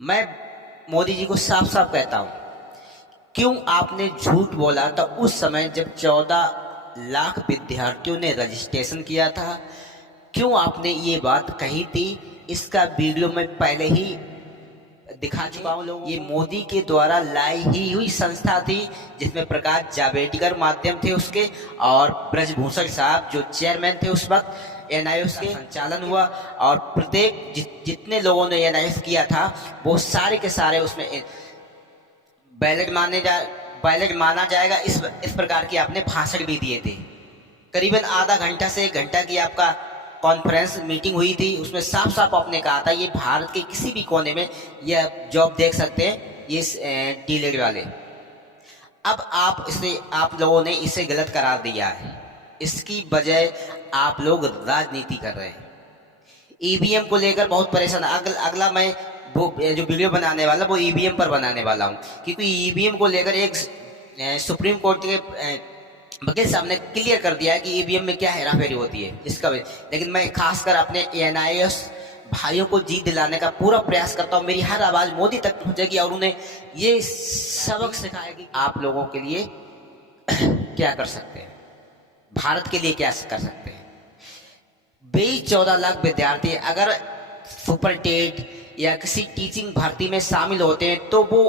मैं मोदी जी को साफ साफ कहता हूं, क्यों आपने झूठ बोला था उस समय जब 14 लाख विद्यार्थियों ने रजिस्ट्रेशन किया था? क्यों आपने ये बात कही थी? इसका वीडियो मैं पहले ही दिखा चुका हूं लोगों। ये मोदी के द्वारा लाई ही हुई संस्था थी, जिसमें प्रकाश जावड़ेकर माध्यम थे उसके, और ब्रजभूषण साहब जो चेयरमैन थे उस वक्त एनआईएस के संचालन हुआ, और प्रत्येक जितने लोगों ने एनआईएस किया था वो सारे के सारे उसमें बैलेट माना जाएगा। इस प्रकार की आपने भाषण भी दिए थे। करीबन आधा घंटा से 1 घंटा की आपका कॉन्फ्रेंस मीटिंग हुई थी, उसमें साफ साफ आपने कहा था ये भारत के किसी भी कोने में यह जॉब देख सकते हैं ये डीलेड वाले। अब आप लोगों ने इसे गलत करार दिया है। इसकी बजाय आप लोग राजनीति कर रहे हैं। ईवीएम को लेकर बहुत परेशान। अगला मैं वो जो वीडियो बनाने वाला वो ईवीएम पर बनाने वाला हूं, क्योंकि ईवीएम को लेकर एक सुप्रीम कोर्ट के वकील साहब ने क्लियर कर दिया है कि ईवीएम में क्या हेराफेरी होती है इसका। लेकिन मैं खासकर अपने एनआईएस भाइयों को जीत दिलाने का पूरा प्रयास करता हूं। मेरी हर आवाज मोदी तक पहुंचेगी और उन्हें ये सबक सिखाएगी आप लोगों के लिए क्या कर सकते हैं, भारत के लिए क्या कर सकते हैं। 14 लाख विद्यार्थी अगर सुपर टेट या किसी टीचिंग भर्ती में शामिल होते हैं तो वो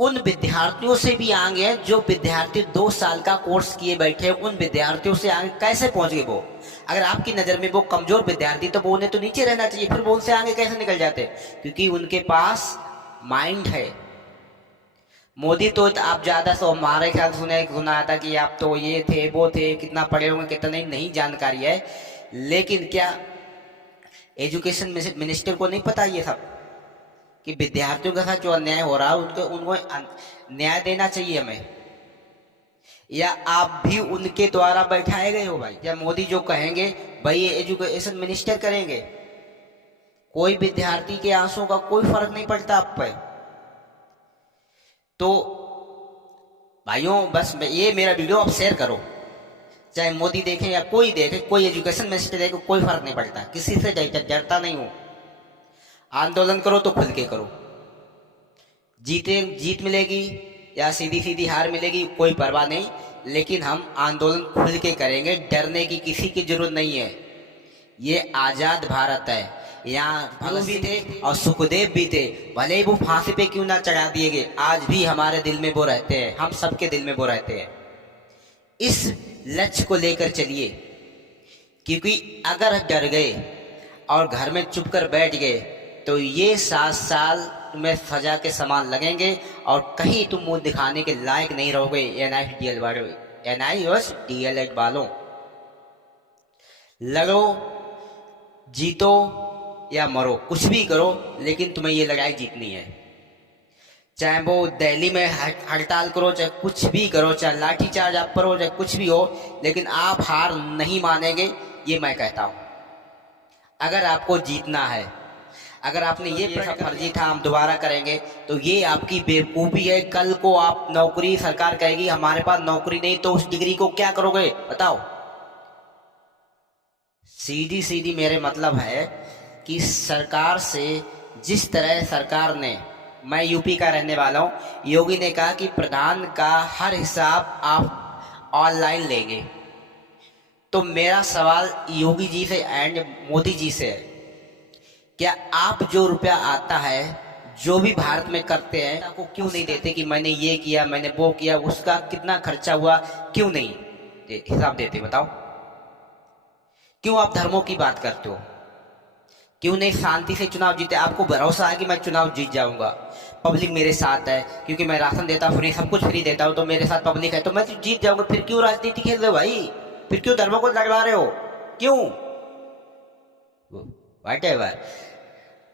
उन विद्यार्थियों से भी आगे हैं जो विद्यार्थी 2 साल का कोर्स किए बैठे। उन विद्यार्थियों से आगे कैसे पहुंच गए वो? अगर आपकी नजर में वो कमजोर विद्यार्थी तो वो उन्हें तो नीचे रहना चाहिए, फिर वो उनसे आगे कैसे निकल जाते? क्योंकि उनके पास माइंड है। मोदी तो आप ज्यादा सो हमारे ख्याल सुनाया था कि आप तो ये थे वो थे, कितना पढ़े होंगे कितना नहीं जानकारी है, लेकिन क्या एजुकेशन मिनिस्टर को नहीं पता ये सब कि विद्यार्थियों के साथ जो अन्याय हो रहा है उनको न्याय देना चाहिए हमें? या आप भी उनके द्वारा बैठाए गए हो भाई? या मोदी जो कहेंगे भाई ये एजुकेशन मिनिस्टर करेंगे? कोई विद्यार्थी के आंसुओं का कोई फर्क नहीं पड़ता आप पे। तो भाइयों बस ये मेरा वीडियो आप शेयर करो, चाहे मोदी देखे या कोई देखे, कोई एजुकेशन मिनिस्टर देखे, कोई फर्क नहीं पड़ता। किसी से डरता नहीं हूं। आंदोलन करो तो खुल के करो। जीत मिलेगी या सीधी सीधी हार मिलेगी कोई परवाह नहीं, लेकिन हम आंदोलन खुल के करेंगे। डरने की किसी की जरूरत नहीं है। ये आजाद भारत है। यहाँ भगत भी थे और सुखदेव भी थे, भले ही वो फांसी पे क्यों ना चढ़ा दिए गए, आज भी हमारे दिल में वो रहते हैं, हम सबके दिल में वो रहते हैं। इस लक्ष्य को लेकर चलिए, क्योंकि अगर डर गए और घर में चुप कर बैठ गए तो ये 7 साल तुम्हें सजा के समान लगेंगे और कहीं तुम मुंह दिखाने के लायक नहीं रहोगे। एनआईएस डीएलएड वालों, लड़ो, जीतो या मरो, कुछ भी करो, लेकिन तुम्हें ये लड़ाई जीतनी है। चाहे वो दिल्ली में हड़ताल करो, चाहे कुछ भी करो, चाहे लाठीचार्ज आप पर हो, चाहे कुछ भी हो, लेकिन आप हार नहीं मानेंगे, ये मैं कहता हूं। अगर आपको जीतना है, अगर आपने ये फर्जी था हम दोबारा करेंगे, तो ये आपकी बेवकूफी है। कल को आप नौकरी, सरकार कहेगी हमारे पास नौकरी नहीं, तो उस डिग्री को क्या करोगे बताओ? सीधी सीधी मेरे मतलब है कि सरकार से जिस तरह सरकार ने, मैं यूपी का रहने वाला हूं, योगी ने कहा कि प्रधान का हर हिसाब आप ऑनलाइन लेंगे। तो मेरा सवाल योगी जी से एंड मोदी जी से है, क्या आप जो रुपया आता है, जो भी भारत में करते हैं, आपको क्यों नहीं देते कि मैंने ये किया, मैंने वो किया, उसका कितना खर्चा हुआ, क्यों नहीं हिसाब देते? बताओ। क्यों आप धर्मों की बात करते हो? क्यों नहीं शांति से चुनाव जीते? आपको भरोसा है कि मैं चुनाव जीत जाऊंगा, पब्लिक मेरे साथ है, क्योंकि मैं राशन देता हूं फ्री, सब कुछ फ्री देता हूं, तो मेरे साथ पब्लिक है, तो मैं तो जीत जाऊंगा। फिर क्यों राजनीति खेल रहे हो भाई? फिर क्यों धर्मों को लड़वा रहे हो? क्यों? व्हाटएवर।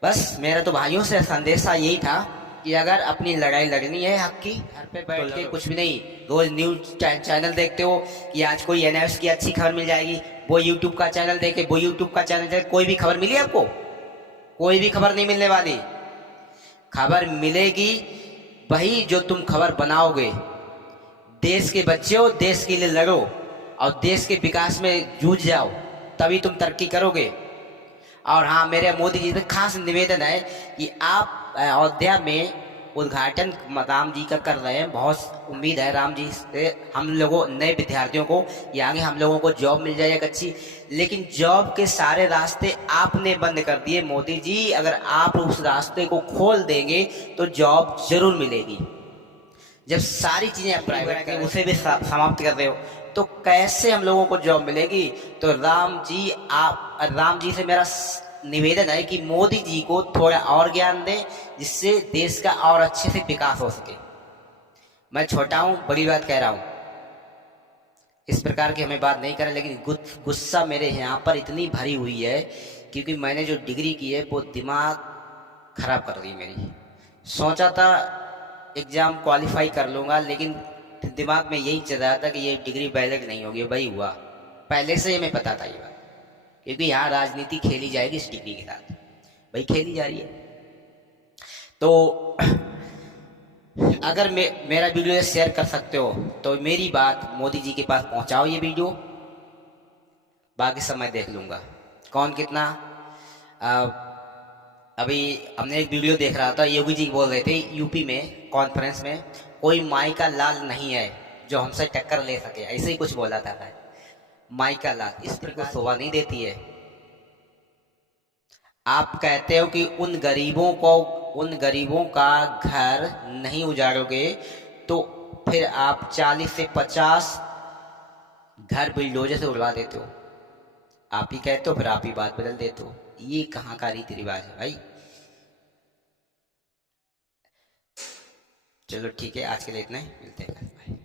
बस मेरा तो भाइयों से संदेशा यही था कि अगर अपनी लड़ाई लड़नी है हक की, घर पे बैठ के कुछ भी नहीं, रोज न्यूज चैनल देखते हो कि आज कोई एनआईएस की अच्छी खबर मिल जाएगी, वो यूट्यूब का चैनल देखे, वो यूट्यूब का चैनल देखे, कोई भी खबर मिली आपको? कोई भी खबर नहीं मिलने वाली। खबर मिलेगी वही जो तुम खबर बनाओगे। देश के बच्चे हो, देश के लिए लड़ो और देश के विकास में जूझ जाओ, तभी तुम तरक्की करोगे। और हाँ, मेरे मोदी जी से खास निवेदन है कि आप अयोध्या में उद्घाटन राम जी का कर रहे हैं। बहुत उम्मीद है राम जी से हम लोगों नए विद्यार्थियों को या आगे हम लोगों को जॉब मिल जाए एक अच्छी। लेकिन जॉब के सारे रास्ते आपने बंद कर दिए मोदी जी। अगर आप उस रास्ते को खोल देंगे तो जॉब जरूर मिलेगी। जब सारी चीजें आप प्राइवेट के उसे भी समाप्त कर रहे हो तो कैसे हम लोगों को जॉब मिलेगी। तो राम जी से मेरा निवेदन है कि मोदी जी को थोड़ा और ज्ञान दें जिससे देश का और अच्छे से विकास हो सके। मैं छोटा हूं, बड़ी बात कह रहा हूं, इस प्रकार की हमें बात नहीं करें। लेकिन गुस्सा मेरे यहाँ पर इतनी भरी हुई है क्योंकि मैंने जो डिग्री की है वो दिमाग खराब कर रही मेरी। सोचा था एग्जाम क्वालिफाई कर लूंगा, लेकिन दिमाग में यही चल रहा था कि ये डिग्री वैलिड नहीं होगी। वही हुआ, पहले से हमें पता था ये बात, क्योंकि यहाँ राजनीति खेली जाएगी इस डिग्री के साथ, भाई खेली जा रही है। तो अगर मेरा वीडियो शेयर कर सकते हो तो मेरी बात मोदी जी के पास पहुंचाओ ये वीडियो, बाकी समय देख लूंगा कौन कितना। अभी हमने एक वीडियो देख रहा था, योगी जी बोल रहे थे यूपी में कॉन्फ्रेंस में, कोई माई का लाल नहीं है जो हमसे टक्कर ले सके, ऐसे ही कुछ बोला था। माई का लाल इस प्रकार शोभा नहीं देती है। आप कहते हो कि उन गरीबों का घर नहीं उजाड़ोगे तो फिर आप 40 से 50 घर बुलडोजर से उड़वा देते हो। आप ही कहते हो फिर आप ही बात बदल देते हो। ये कहाँ का रीति रिवाज है भाई। चलो ठीक है, आज के लिए इतना ही, मिलते हैं।